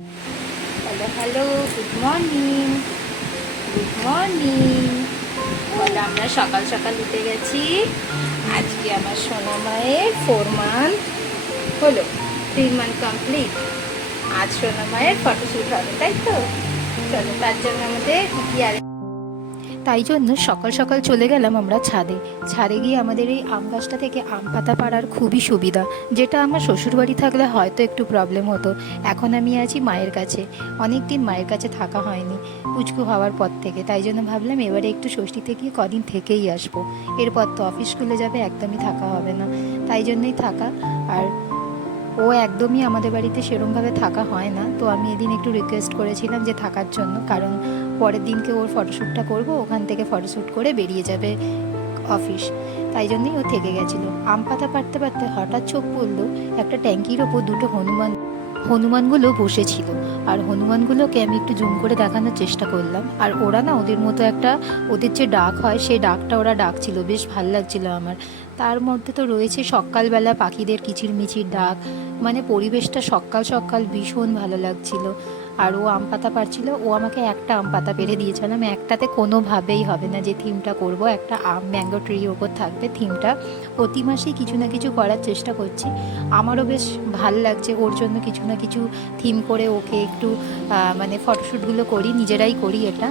Hello hello, good morning. Good morning. বলো, আমরা সকাল সকাল উঠে গেছি। আজকে আমার সোনা মায়ের 4 মান্থ হলো, 3 মান্থ কমপ্লিট। আজ সোনা মায়ের ফটোশ্যুট হবে, তাই তো? চলো, তার জন্য আমাদের কি আর, তাই জন্য সকাল সকাল চলে গেলাম আমরা ছাদে। ছাদে গিয়ে আমাদের এই আম গাছটা থেকে আম পাতা পাড়ার খুবই সুবিধা, যেটা আমার শ্বশুরবাড়ি থাকলে হয়তো একটু প্রবলেম হতো। এখন আমি আছি মায়ের কাছে, অনেক দিন মায়ের কাছে থাকা হয়নি পুচকু হওয়ার পর থেকে। তাই জন্য ভাবলাম এবারে একটু ষষ্ঠীতে গিয়ে কদিন থেকেই আসবো। এরপর তো অফিস স্কুলে যাবে, একদমই থাকা হবে না, তাই জন্যই থাকা। আর ও একদমই আমাদের বাড়িতে সেরমভাবে থাকা হয় না, তো আমি এদিন একটু রিকোয়েস্ট করেছিলাম যে থাকার জন্য, কারণ পরের দিনকে ওর ফটোশ্যুটটা করব, ওখান থেকে ফটোশ্যুট করে বেরিয়ে যাবে অফিস। তাই জন্যই ও থেকে গেছিলো। আম পাতা পাড়তে পারতে হঠাৎ চোখ পড়লো একটা ট্যাঙ্কির ওপর দুটো হনুমানগুলো বসেছিল। আর হনুমানগুলোকে আমি একটু জুম করে দেখানোর চেষ্টা করলাম। আর ওরা না ওদের মতো একটা, ওদের যে ডাক হয় সেই ডাকটা ওরা ডাকছিল, বেশ ভাল লাগছিল আমার। তার মধ্যে তো রয়েছে সকালবেলা পাখিদের কিচিরমিচির ডাক, মানে পরিবেশটা সকাল সকাল ভীষণ ভালো লাগছিল। আর ও আম পাতা পাড়ছিল, ও আমাকে একটা আম পাতা পেড়ে দিয়েছিল। আমি একটাতে কোনোভাবেই হবে না, যে থিমটা করব একটা আম ম্যাঙ্গো ট্রির ওপর থাকবে থিমটা। প্রতি মাসেই কিছু না কিছু করার চেষ্টা করছি। আমারও বেশ ভাল লাগছে ওর জন্য কিছু না কিছু থিম করে ওকে একটু মানে ফটোশ্যুটগুলো করি, নিজেরাই করি। এটা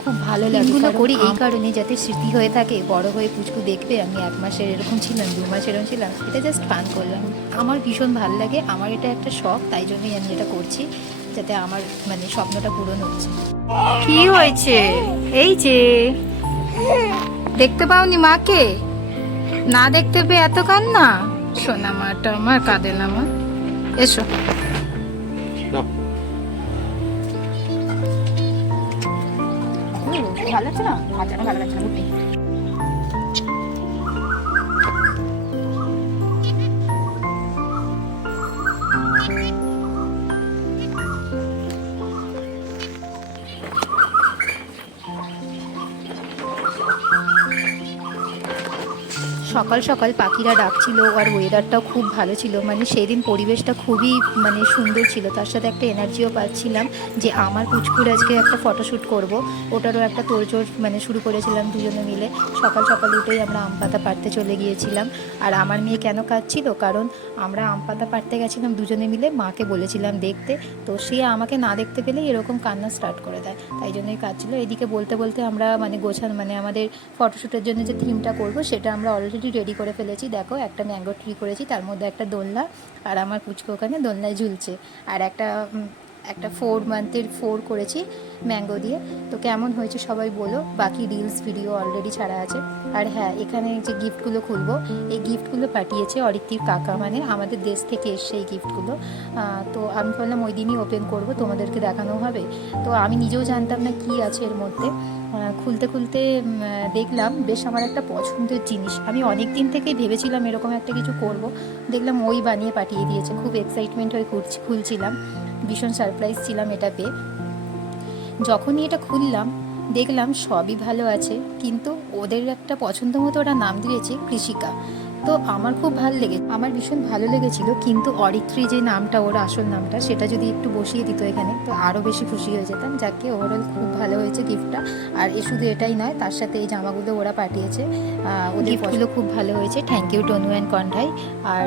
খুব ভালো লাগে, এগুলো করি এই কারণে যাতে স্মৃতি হয়ে থাকে। বড় হয়ে পুচকু দেখবে আমি 1 মাসের এরকম ছিলাম, 2 মাসের এরকম ছিলাম, এটা জাস্ট ফান করলাম। আমার ভীষণ ভাল লাগে, আমার এটা একটা শখ, তাই জন্যই আমি এটা করছি, যাতে আমার মানে স্বপ্নটা পূরণ হচ্ছে। কি হয়েছে? এই যে দেখতে পাওনি মাকে? না দেখতে পেয়ে এত কান্না? সোনা মাটা আমার কাঁদে না মা, এসো। ভালো লাগছে না? আচ্ছা, ভালো লাগছে না। সকাল সকাল পাখিরা ডাকছিল, আর ওয়েদারটাও খুব ভালো ছিল, মানে সেই দিন পরিবেশটা খুবই মানে সুন্দর ছিল। তার সাথে একটা এনার্জিও পাচ্ছিলাম যে আমার পুচকুর আজকে একটা ফটোশ্যুট করব, ওটারও একটা তোড়জোড় মানে শুরু করেছিলাম দুজনে মিলে। সকাল সকাল উঠেই আমরা আম পাতা পাড়তে চলে গিয়েছিলাম। আর আমার মেয়ে কেন কাঁদছিল? কারণ আমরা আম পাতা পাড়তে গেছিলাম দুজনে মিলে, মাকে বলেছিলাম দেখতে, তো সে আমাকে না দেখতে পেলেই এরকম কান্না স্টার্ট করে দেয়, তাই জন্যই কাঁদছিল। এদিকে বলতে বলতে আমরা মানে মানে আমাদের ফটোশ্যুটের জন্য যে থিমটা করব সেটা আমরা অলরেডি রেডি করে ফেলেছি। দেখো, একটা ম্যাঙ্গো ট্রি করেছি, তার মধ্যে একটা দোলনা, আর আমার পুচকু ওখানে দোলনায় ঝুলছে। আর একটা 4 মান্থের 4 করেছি ম্যাঙ্গো দিয়ে। তো কেমন হয়েছে সবাই বলো। বাকি রিলস ভিডিও অলরেডি ছাড়া আছে। আর হ্যাঁ, এখানে যে গিফটগুলো খুলবো, এই গিফটগুলো পাঠিয়েছে অরিত্রির কাকা, মানে আমাদের দেশ থেকে এসছে এই গিফটগুলো। তো আমি বললাম ওই দিনই ওপেন করব, তোমাদেরকে দেখানো হবে। তো আমি নিজেও জানতাম না কি আছে এর মধ্যে। খুলতে খুলতে দেখলাম বেশ আমার একটা পছন্দের জিনিস। আমি অনেক দিন থেকেই ভেবেছিলাম এরকম একটা কিছু করব, দেখলাম ওই বানিয়ে পাঠিয়ে দিয়েছে। খুব এক্সাইটমেন্ট হয়ে খুলছিলাম, ভীষণ সারপ্রাইজ ছিলাম এটা পেয়ে। যখনই এটা খুললাম দেখলাম সবই ভালো আছে, কিন্তু ওদের একটা পছন্দ মতো ওরা নাম দিয়েছে কৃষিকা। তো আমার খুব আমার ভীষণ ভালো লেগেছিল, কিন্তু অরিত্রী যে নামটা, ওর আসল নামটা, সেটা যদি একটু বসিয়ে দিত এখানে তো আরও বেশি খুশি হয়ে যেতাম। যাকে ওভারঅল খুব ভালো হয়েছে গিফটটা। আর শুধু এটাই নয়, তার সাথে এই জামাগুলো ওরা পাঠিয়েছে, ওদের গিফটগুলো খুব ভালো হয়েছে। Thank you Tonu and Kanthai. আর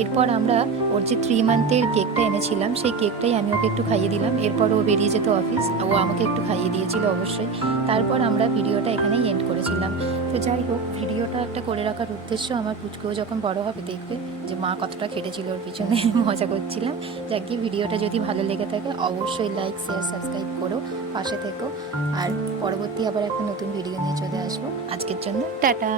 এরপর আমরা ওর যে 3 মান্থের কেকটা এনেছিলাম, সেই কেকটাই আমি ওকে একটু খাইয়ে দিলাম। এরপর ও বেরিয়ে যেত অফিস, ও আমাকে একটু খাইয়ে দিয়েছিল অবশ্যই। তারপর আমরা ভিডিওটা এখানেই এন্ড করেছিলাম। তো যাই হোক, ভিডিওটা একটা করে রাখার উদ্দেশ্য, আমার পুচকুও যখন বড় হবে দেখবে যে মা কতটা খেটেছিল ওর পিছনে। মজা করছিলাম। যাকে ভিডিওটা যদি ভালো লেগে থাকে অবশ্যই লাইক, শেয়ার, সাবস্ক্রাইব করো, পাশে থেকো। আর পরবর্তী আবার একটা নতুন ভিডিও নিয়ে চলে আসবো। আজকের জন্য টাটা।